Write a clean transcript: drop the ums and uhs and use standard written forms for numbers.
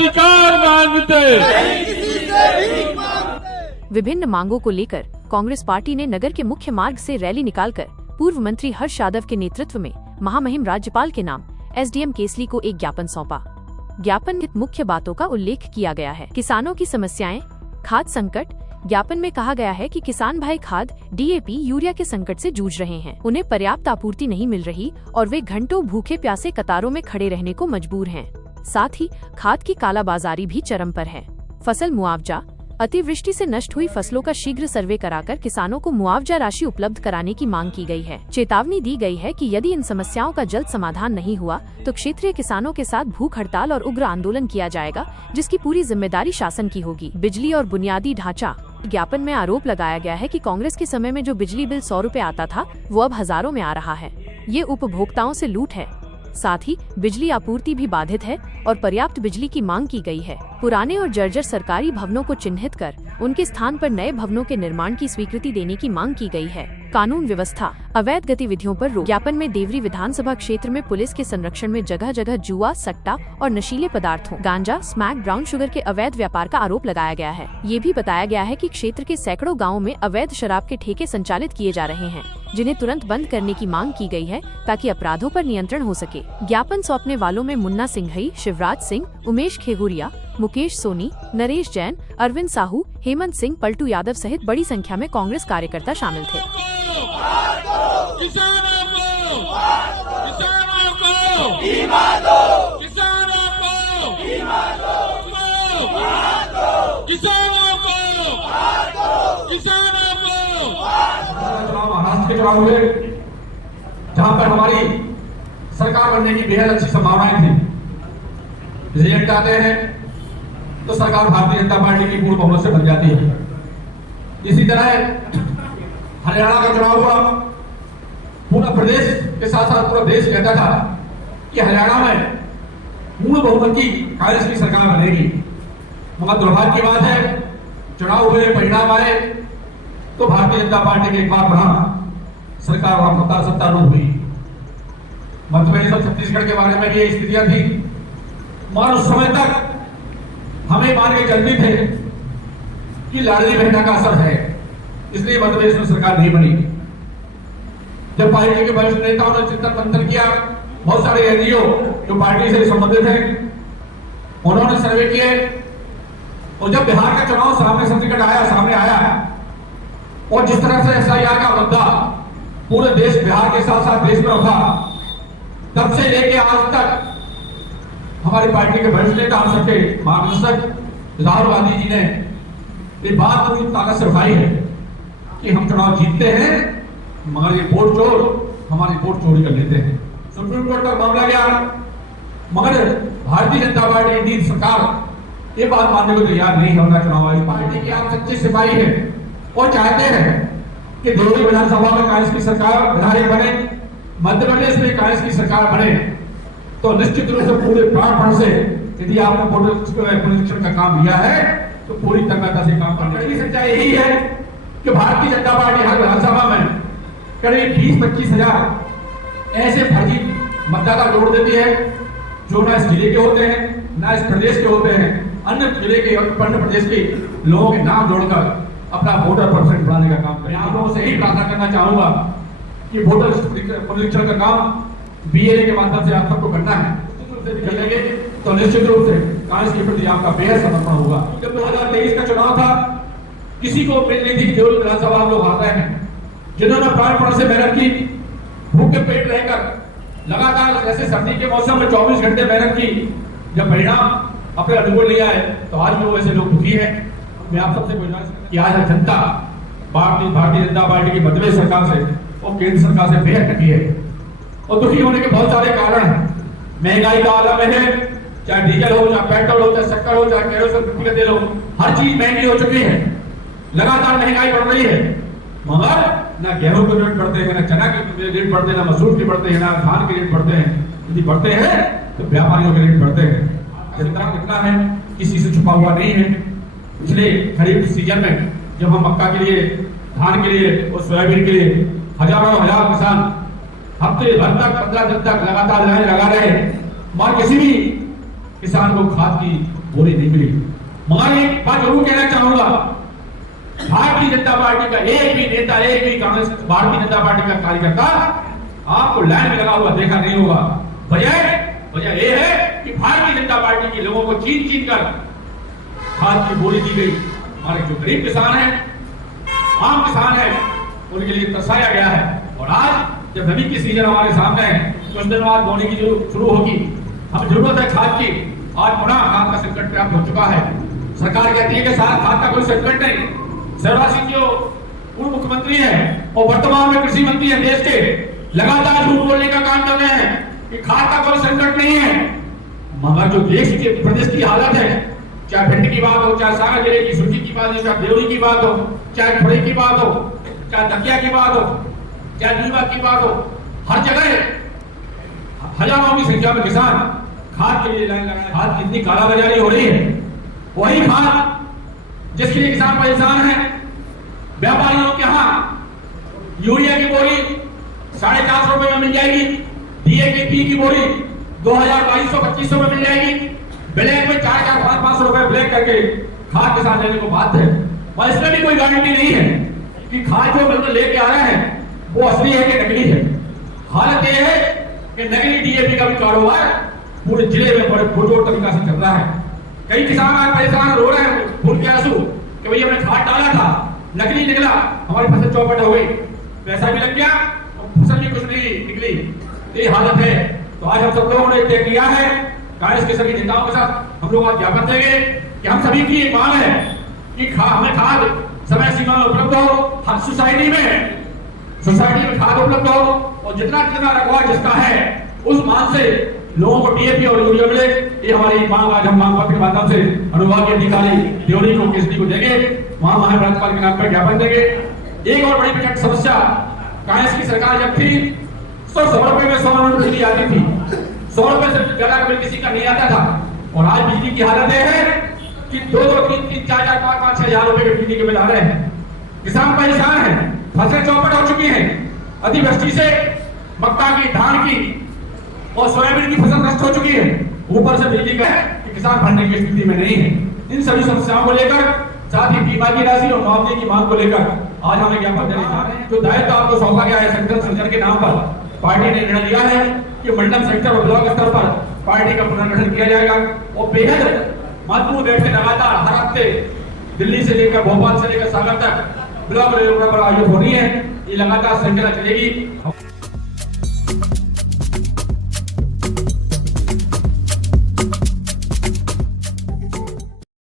अधिकार मांगते। विभिन्न मांगों को लेकर कांग्रेस पार्टी ने नगर के मुख्य मार्ग से रैली निकालकर पूर्व मंत्री हर्ष यादव के नेतृत्व में महामहिम राज्यपाल के नाम एसडीएम केसली को एक ज्ञापन सौंपा। ज्ञापन में मुख्य बातों का उल्लेख किया गया है। किसानों की समस्याएं, खाद संकट। ज्ञापन में कहा गया है कि किसान भाई खाद, डीएपी, यूरिया के संकट से जूझ रहे हैं। उन्हें पर्याप्त आपूर्ति नहीं मिल रही और वे घंटों भूखे प्यासे कतारों में खड़े रहने को मजबूर हैं। साथ ही खाद की कालाबाजारी भी चरम पर है। फसल मुआवजा। अतिवृष्टि से नष्ट हुई फसलों का शीघ्र सर्वे कराकर किसानों को मुआवजा राशि उपलब्ध कराने की मांग की गई है। चेतावनी दी गई है कि यदि इन समस्याओं का जल्द समाधान नहीं हुआ तो क्षेत्रीय किसानों के साथ भूख हड़ताल और उग्र आंदोलन किया जाएगा, जिसकी पूरी जिम्मेदारी शासन की होगी। बिजली और बुनियादी ढांचा। ज्ञापन में आरोप लगाया गया है कि कांग्रेस के समय में जो बिजली बिल 100 रुपए आता था वो अब हजारों में आ रहा है। ये उपभोक्ताओं से लूट है। साथ ही बिजली आपूर्ति भी बाधित है और पर्याप्त बिजली की मांग की गई है। पुराने और जर्जर सरकारी भवनों को चिन्हित कर उनके स्थान पर नए भवनों के निर्माण की स्वीकृति देने की मांग की गई है। कानून व्यवस्था। अवैध गतिविधियों पर रोक। ज्ञापन में देवरी विधानसभा क्षेत्र में पुलिस के संरक्षण में जगह जगह जुआ, सट्टा और नशीले पदार्थों, गांजा, स्मैक, ब्राउन शुगर के अवैध व्यापार का आरोप लगाया गया है। ये भी बताया गया है कि क्षेत्र के सैकड़ों गाँवों में अवैध शराब के ठेके संचालित किए जा रहे हैं, जिन्हें तुरंत बंद करने की मांग की गई है ताकि अपराधों पर नियंत्रण हो सके। ज्ञापन सौंपने वालों में मुन्ना सिंघई, शिवराज सिंह, उमेश खेहुरिया, मुकेश सोनी, नरेश जैन, अरविंद साहू, हेमंत सिंह, पलटू यादव सहित बड़ी संख्या में कांग्रेस कार्यकर्ता शामिल थे। महाराष्ट्र के चुनाव हुए जहां पर हमारी सरकार बनने की बेहद अच्छी संभावनाएं थी। रिजल्ट आते हैं तो सरकार भारतीय जनता पार्टी की पूर्ण बहुमत से बन जाती है। इसी तरह हरियाणा का चुनाव हुआ। पूरा प्रदेश के साथ साथ पूरा देश कहता था कि हरियाणा में पूर्ण बहुमत की कांग्रेस की सरकार बनेगी, मगर दुर्भाग्य की बात है चुनाव हुए, परिणाम आए तो भारतीय जनता पार्टी की एक बार पुनः सरकार वहां सत्तारूढ़ हुई। मध्य प्रदेश और छत्तीसगढ़ के बारे में भी ये स्थितियां थी, मगर उस समय तक हमें मान के चलते थे कि लाडली बहना का असर है, इसलिए मध्य प्रदेश में सरकार नहीं बनी। जब पार्टी के वरिष्ठ नेताओं ने चिंतन मंथन किया, बहुत सारे एनजीओ जो पार्टी से संबंधित हैं उन्होंने सर्वे किए, और जब बिहार का चुनाव सामने आया और जिस तरह से एसआईआर का मुद्दा पूरे देश, बिहार के साथ साथ देश में उठा, तब से लेके आज तक हमारी पार्टी के वरिष्ठ नेता, हम सबके मार्गदर्शक राहुल गांधी जी ने ये बात पूरी ताकत से उठाई है कि हम चुनाव जीतते हैं, मगर ये वोट चोर हमारी वोट चोरी कर लेते हैं। सुप्रीम कोर्ट तक मामला गया, मगर भारतीय जनता पार्टी, इंडियन सरकार ये बात मानने को तैयार नहीं होना। चुनाव आयोग पार्टी की आप सच्चे सिपाही है और चाहते हैं कि देवरी विधानसभा में कांग्रेस की सरकार विधायक बने, मध्य प्रदेश में कांग्रेस की सरकार बने, तो निश्चित रूप से पूरे प्राणपण से यदि आपने पुनरीक्षण का काम लिया है तो पूरी तन्मयता से काम करना। कड़ी सच्चाई यही है कि भारतीय जनता पार्टी हर विधानसभा में करीब 20-25 हजार ऐसे फर्जी मतदाता जोड़ देती है जो ना इस जिले के होते हैं, ना इस प्रदेश के होते हैं, अन्य जिले के और अन्य प्रदेश के लोगों के नाम जोड़कर अपना वोटर परसेंट बढ़ाने का काम करें। आप लोगों से ही प्रार्थना करना चाहूंगा कि वोटर पुनरीक्षण का काम बीएलए के माध्यम से आप सबको करना है। करेंगे तो निश्चित रूप से कांग्रेस के प्रति आपका बेहद समर्पण होगा। जब 2023 का चुनाव था, किसी को उम्मीद नहीं थी कि देवरी विधानसभा हम लोग हार रहे हैं। जिन्होंने प्राणपण से मेहनत की, भूखे पेट रहकर लगातार, जैसे सर्दी के मौसम में 24 घंटे मेहनत की, जब परिणाम अपने अनुकूल नहीं आए तो आज भी वैसे लोग दुखी हैं। मैं आप सबसे गुजारिश कि आज जनता भारतीय जनता पार्टी की मध्य प्रदेश सरकार से और केंद्र सरकार से बेहद दुखी है, और दुखी होने के बहुत सारे कारण हैं। महंगाई का आलम है, चाहे डीजल हो, चाहे पेट्रोल हो, चाहे शक्कर हो, चाहे केरोसिन का तेल हो, हर चीज महंगी हो चुकी है, लगातार महंगाई बढ़ रही है। मगर ना गेहूं के रेट बढ़ते हैं, ना चना के रेट बढ़ते हैं, ना मसूर के बढ़ते हैं, ना धान के रेट बढ़ते हैं। यदि बढ़ते हैं तो व्यापारियों के रेट बढ़ते हैं। कितना है किसी से छुपा हुआ नहीं है। पिछले खरीफ सीजन में जब हम मक्का के लिए, धान के लिए और सोयाबीन के लिए हजारों हजार किसान हफ्ते भर तक, 15 दिन तक लगातार लाइन लगा रहे, मगर किसी भी किसान को खाद की बोली नहीं मिली। मगर एक बात जरूर कहना चाहूंगा, भारतीय जनता पार्टी का एक भी नेता, एक भी कांग्रेस भारतीय जनता पार्टी का कार्यकर्ता आपको लाइन में लगा हुआ देखा नहीं होगा। वजह यह है कि भारतीय जनता पार्टी के लोगों को चीन चीन कर खाद की गोली दी गई। हमारे जो गरीब किसान है, आम किसान है, उनके लिए तरसाया गया है। और आज जब रबी की सीजन हमारे सामने है, कुछ दिन बाद बोने की शुरू होगी, हमें जरूरत है खाद की। आज पुनः खाद का संकट प्राप्त हो चुका है। सरकार कहती है कि साथ खाद का कोई संकट नहीं। शिवराज सिंह जो पूर्व मुख्यमंत्री है और वर्तमान में कृषि मंत्री है देश के, लगातार झूठ बोलने का काम कर रहे हैं कि खाद का कोई संकट नहीं है। मगर जो देश के प्रदेश की हालत है, चाहे भिंड की बात हो, चाहे सागर जिले की सुर्खी की बात हो, चाहे देवरी की बात हो, चाहे खड़ी की बात हो, चाहे दकिया की बात हो, चाहे नीवा की बात हो, हर जगह हजारों की संख्या में किसान खाद के लिए लाइन लगा रहे हैं। खाद कितनी कालाबाजारी हो रही है। वही खाद जिसके लिए किसान परेशान है, व्यापारियों के यहां यूरिया की बोरी 450 रुपए में मिल जाएगी, डीएपी की बोरी 2200-2500 में मिल जाएगी, ब्लैक में 4-500 रुपए ब्लैक करके खाद किसान लेने को बाध्य है। और इसमें भी कोई गारंटी नहीं है कि खाद जो बिल्कुल लेके आ रहे हैं वो असली है कि नकली है। हालत यह है कि नकली डीएपी का भी कारोबार पूरे जिले में बड़े पुरजोर तरीका से चल रहा है। कई किसान आज परेशान रो रहे हैं खून के आंसू कि भाई हमने खाद डाला था, नकली निकला, हमारी फसल चौपट हो गई, पैसा भी लग गया और फसल भी कुछ नहीं निकली। ये हालत है। तो आज हम सब लोगों ने तय किया है, कांग्रेस के सभी नेताओं के साथ हम लोग आज ज्ञापन देंगे कि हम सभी की एक मांग है कि हमें खाद समय सीमा में उपलब्ध हो, हर सोसाइटी में खाद उपलब्ध हो और जितना रखवा जिसका है उस मांग से लोगों को डीएपी और यूरिया मिले। ये हमारी मांग आज हम मांग पत्र के माध्यम से अनुभागीय अधिकारी देवरी को केसरी को देंगे, वहां महाराज्यपाल के नाम पर ज्ञापन देंगे। एक और बड़ी विकट समस्या, कांग्रेस की सरकार जब थी 100 रुपए में 100 यूनिट बिजली आती थी, 100 रुपए से ज्यादा बिल किसी का नहीं आता था। और आज बिजली की हालत यह है कि 2-2, 3-3, 4-4, 5-5, 6 हजार रुपए के बिजली के बिल आ रहे हैं। किसान परेशान है, फसल चौपट हो चुकी है, अतिवृष्टि से मक्का की, धान की और सोयाबीन की फसल नष्ट हो चुकी है। ऊपर से बिजली का है कि किसान भरने की स्थिति में नहीं है। इन सभी समस्याओं को लेकर, साथ ही बीमा की राशि और मुआवजे की मांग को लेकर आज हमें ज्ञापन देने जा रहे हैं। जो दायित्व आपको सौंपा गया है संगठन संचालन के नाम पर, पार्टी ने निर्णय लिया है कि मंडल सेक्टर और ब्लॉक स्तर पर पार्टी का पुनर्गठन किया जाएगा और बेहद महत्वपूर्ण बैठकें लगातार हर हफ्ते दिल्ली से लेकर भोपाल से लेकर सागर तक ब्लॉक लेवल पर आयोजित हो रही है। ये लगातार श्रृंखला चलेगी।